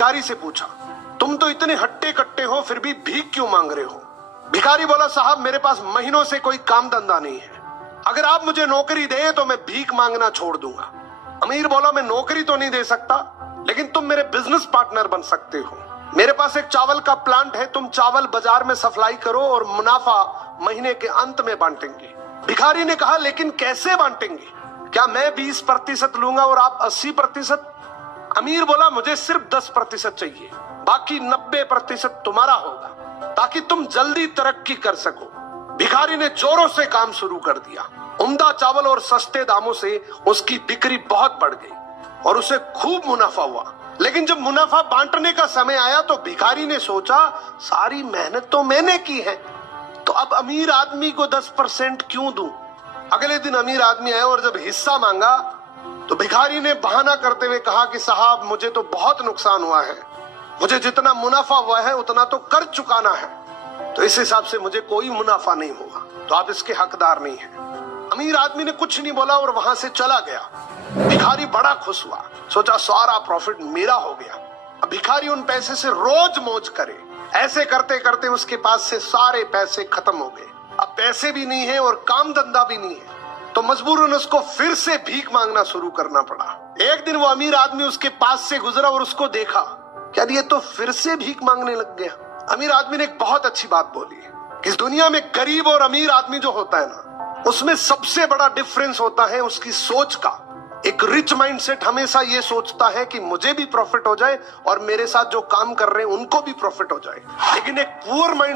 भिखारी से पूछा, तुम तो इतने हट्टे कट्टे हो फिर भी भीख क्यों मांग रहे हो? भिखारी बोला, साहब मेरे पास महीनों से कोई काम धंधा नहीं है, अगर आप मुझे नौकरी दें तो मैं भीख मांगना छोड़ दूंगा। अमीर बोला, मैं नौकरी तो नहीं दे सकता, लेकिन तुम मेरे बिजनेस पार्टनर बन सकते हो। मेरे पास एक चावल का प्लांट है, तुम चावल बाजार में सप्लाई करो और मुनाफा महीने के अंत में बांटेंगे। भिखारी ने कहा, लेकिन कैसे बांटेंगे? क्या मैं 20% लूंगा और आप 80%? अमीर बोला, मुझे सिर्फ 10% चाहिए, बाकी 90% तुम्हारा होगा, ताकि तुम जल्दी तरक्की कर सको। भिखारी ने जोरों से काम शुरू कर दिया। उम्दा चावल और सस्ते दामों से उसकी बिक्री बहुत बढ़ गई और उसे खूब मुनाफा हुआ। लेकिन जब मुनाफा बांटने का समय आया तो भिखारी ने सोचा, सारी मेहनत तो मैंने की है, तो अब अमीर आदमी को 10% क्यों दूं? अगले दिन अमीर आदमी आया और जब हिस्सा मांगा तो भिखारी ने बहाना करते हुए कहा कि साहब मुझे तो बहुत नुकसान हुआ है, मुझे जितना मुनाफा हुआ है उतना तो कर चुकाना है, तो इस हिसाब से मुझे कोई मुनाफा नहीं होगा, तो आप इसके हकदार नहीं हैं। अमीर आदमी ने कुछ नहीं बोला और वहां से चला गया। भिखारी बड़ा खुश हुआ, सोचा सारा प्रॉफिट मेरा हो गया, अब भिखारी उन पैसे से रोज मौज करे। ऐसे करते करते उसके पास से सारे पैसे खत्म हो गए। अब पैसे भी नहीं है और काम धंधा भी नहीं है, तो मजबूरन उसको फिर से भीख मांगना शुरू करना पड़ा। एक दिन वो अमीर आदमी उसके पास से गुजरा और उसको देखा, क्या ये तो फिर से भीख मांगने लग गया। अमीर आदमी ने एक बहुत अच्छी बात बोली कि इस दुनिया में गरीब और अमीर आदमी जो होता है ना, उसमें सबसे बड़ा डिफरेंस होता है उसकी सोच का। एक रिच माइंडसेट हमेशा ये सोचता है कि मुझे भी प्रॉफिट हो जाए और मेरे साथ जो काम कर रहे हैं उनको भी प्रॉफिट हो जाए, लेकिन एक पुअर माइंड